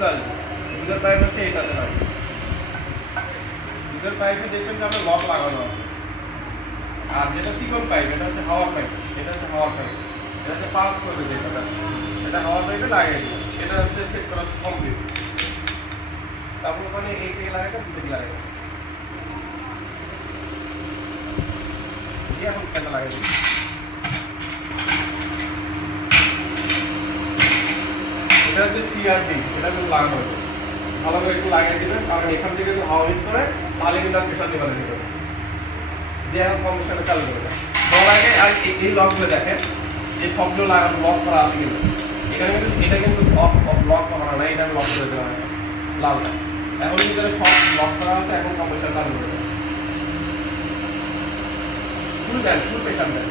দুধ আসবে। দুধের পাইপ হচ্ছে এটাতে লাগবে। দুধের পাইপে দেখবেন যে আপনার লক লাগানো আছে। আর যেটা চিকন পাইপ এটা হচ্ছে হাওয়ার পাইপ। এটা হচ্ছে হাওয়ার পাইপ। এটা হচ্ছে পাস করে দেয় এটা হাওয়ার পাইপে লাগিয়ে দিবে। এটা হচ্ছে সেট করা কমপ্লিট। তারপর ওখানে এই থেকে লাগাইটা দুটো লাগাই এখন কেনটা লাগাই দিই। এটা হচ্ছে সিআরডি, এটা কিন্তু লাগানো হবে ভালোভাবে একটু লাগিয়ে দিবেন, কারণ এখান থেকে যদি হাওয়া মিস করে তাহলে কিন্তু আর প্রেশার নিবারণ দিতে হবে দিয়ে এখন কম্প্রেসারটা চালু করে দেয়। দেওয়ার আগে আর এই লকগুলো দেখেন যে সবগুলো লাগানো লক করা আছে কিন্তু এটা কিন্তু লক করা না, এটা লক করে দেওয়া হয় লালটা। এখন ভিতরে সব লক করা আছে, এখন কম্প্রেসার চালু করে দেয়। ফুল দেন, ফুল প্রেশার দেন।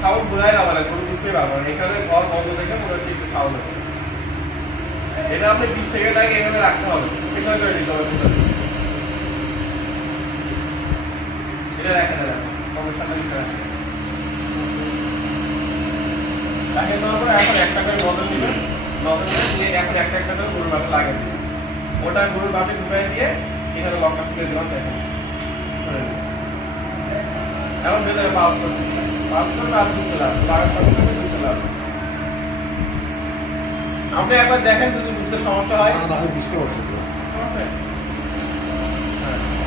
সাউন্ড বোঝাই না মানে কোনো বুঝতেই পারবো না। এখানে ঘর বন্ধ দেখে মনে হচ্ছে একটু সাউন্ড হবে। এটা আপনি 20 সেকেন্ড আগে এখানে রাখতে হবে, প্রেশার করে দিতে হবে। এটা রেখে দেবেন, কম্প্রেসারটা দিতে রাখেন। লাগিয়ে দেওয়ার পরে এখন একটা করে নজল নেবেন, নজল নিয়ে এখন একটা একটা করে গরুর বাটে লাগিয়ে দিবেন। ওটা গরুর বাটে ঢুকাই দিয়ে এখানে লকটা খুলে দিলাম। দেখেন এখন ভেতরে পাস করতে আর দুধ চলে আসবে, লাগার সঙ্গে সঙ্গে দুধ চলে আসবে। আপনি একবার দেখেন যদি বুঝতে সমস্যা হয়। বুঝতে পারছি তো।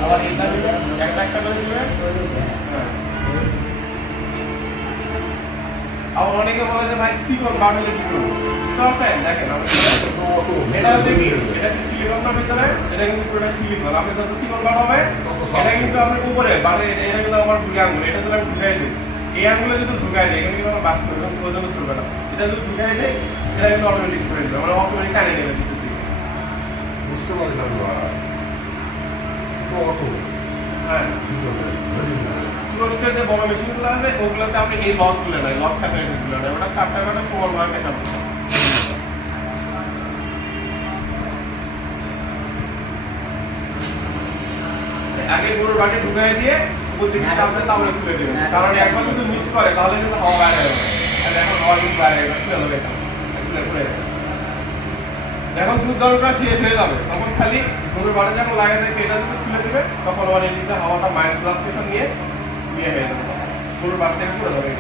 আবার এটা একটা একটা করে দিবেন। আবার অনেকে বলে যে ভাই চিকন বাট হলে কি করবো, বুঝতে পারছেন? দেখেন এটা হচ্ছে কি, এটা হচ্ছে সিলিকন না ভিতরে, এটা কিন্তু পুরোটা সিলিকন। আপনি যত চিকন বাট হবে এটা কিন্তু আপনি উপরে বাটে, এটা কিন্তু আমার দুই আঙ্গুল, এটা যদি আমি ঢুকাই দিই, এই আঙ্গুলে যদি ঢুকাই দিই এখানে কিন্তু আমার বাস করবে, ওজন করবে না। এটা যদি ঢুকাই দিই এটা কিন্তু অটোমেটিক করে দেবে, মানে অটোমেটিক টানে নেবে। বুঝতে পারলাম না। অটো হ্যাঁ, তুরস্কের যে বড় মেশিনগুলো আছে ওগুলোতে আপনি এই লক তুলে নেয়, লকটা করে তুলে নেয়, ওটা কাটতে কাটতে সমান ভাবে পেঁচানো। আগে গরুর বাটি ঢুকাই দিয়ে উপর দিকে চাপতে তাহলে তুলে দেবেন, কারণ একবার যদি মিস করে তাহলে কিন্তু হাওয়া বাইরে যাবে। এখন হাওয়া কিন্তু বাইরে যাবে, তুলে দেবে তুলে খুলে যখন দুধ দরকার শেষ হয়ে যাবে তখন খালি গরুর বাড়ি যখন লাগিয়ে দেবে এটা যদি খুলে দেবে তখন আমার এদিকে হাওয়াটা মাইনাস প্লাস প্রেশার নিয়ে হয়ে যাবে, গরুর বাড়ি থেকে পুরো যাবে।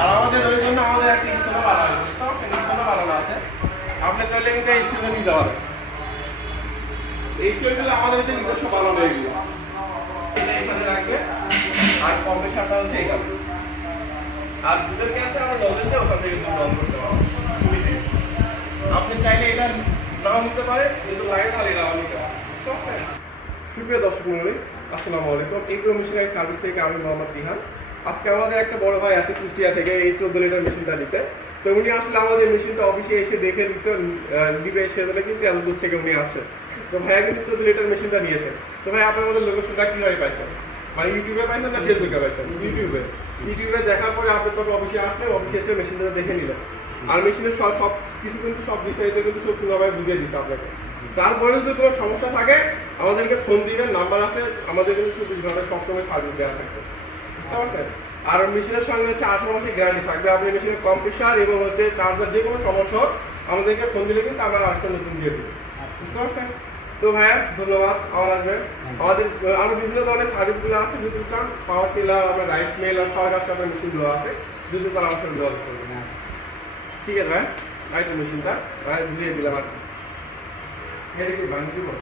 আর আমাদের ওই জন্য আমাদের একটা স্টোনে বানানো আছে, স্টোনে বানানো আছে। আপনি চাইলে কিন্তু এই স্টোনে নিতে পারবেন। এই স্টোনগুলো আমাদের হচ্ছে নিজস্ব বানানো, এগুলো এটা এখানে রাখবে আর কম্প্রেসারটা হচ্ছে এখানে। আর দুধের ক্যানটা আমরা নজল দিয়ে ওখান থেকে দুধ অন করতে পারবো। আপনি চাইলে এটা নাও নিতে পারেন, কিন্তু লাগে তাহলে নাও নিতে পারেন। সুপ্রিয় দর্শক মণ্ডলী, আসসালামু আলাইকুম। এগ্রো মেশিনারি সার্ভিস থেকে আমি মোহাম্মদ রিহান। আজকে আমাদের একটা বড় ভাই আছে কুষ্টিয়া থেকে এই 14 লিটার মেশিনটা নিতে। তো উনি আসলে আমাদের মেশিনটা অফিসে এসে দেখে নিবে, সেজন্য কিন্তু এত দূর থেকে উনি আসছেন। তো ভাইয়া কিন্তু 14 লিটার মেশিনটা নিয়েছেন। তো ভাই আপনার আমাদের লোকেশনটা কীভাবে পাইছেন? মানে ইউটিউবে পাইছেন না ফেসবুকে পাইছেন? ইউটিউবে দেখার পরে আপনি তখন অফিসে আসলেন, অফিসে এসে মেশিনটা দেখে নিলেন। আর মেশিনের সব কিছু কিন্তু সব বিস্তারিত কিন্তু সম্পূর্ণভাবে বুঝিয়ে দিচ্ছে আপনাকে। তারপরে যদি কোনো সমস্যা থাকে আমাদেরকে ফোন দিবেন, নাম্বার আছে আমাদের, কিন্তু 24 ঘন্টা সবসময় সার্ভিস দেওয়া থাকবে, বুঝতে পারছেন? আর মেশিনের সঙ্গে হচ্ছে 8 মাসের গ্যারান্টি থাকবে। আপনি মেশিনের কম্প্রেসার এবং হচ্ছে চার্জার যে কোনো সমস্যা আমাদেরকে ফোন দিলে কিন্তু আমরা আরেকটা নতুন দিয়ে দেবো, বুঝতে পারছেন? তো ভাইয়া ধন্যবাদ, আমার আসবেন। আমাদের আরো বিভিন্ন ধরনের সার্ভিসগুলো আছে, যদি চান পাওয়ার টিলার, আমরা রাইস মিল আর পাওয়ার গাছ কাটার মেশিনগুলো আছে, যদি চান আমার সঙ্গে যোগাযোগ করবেন। ঠিক আছে ভাই, আরেকটা মেশিনটা বুঝিয়ে দিলাম আর কি।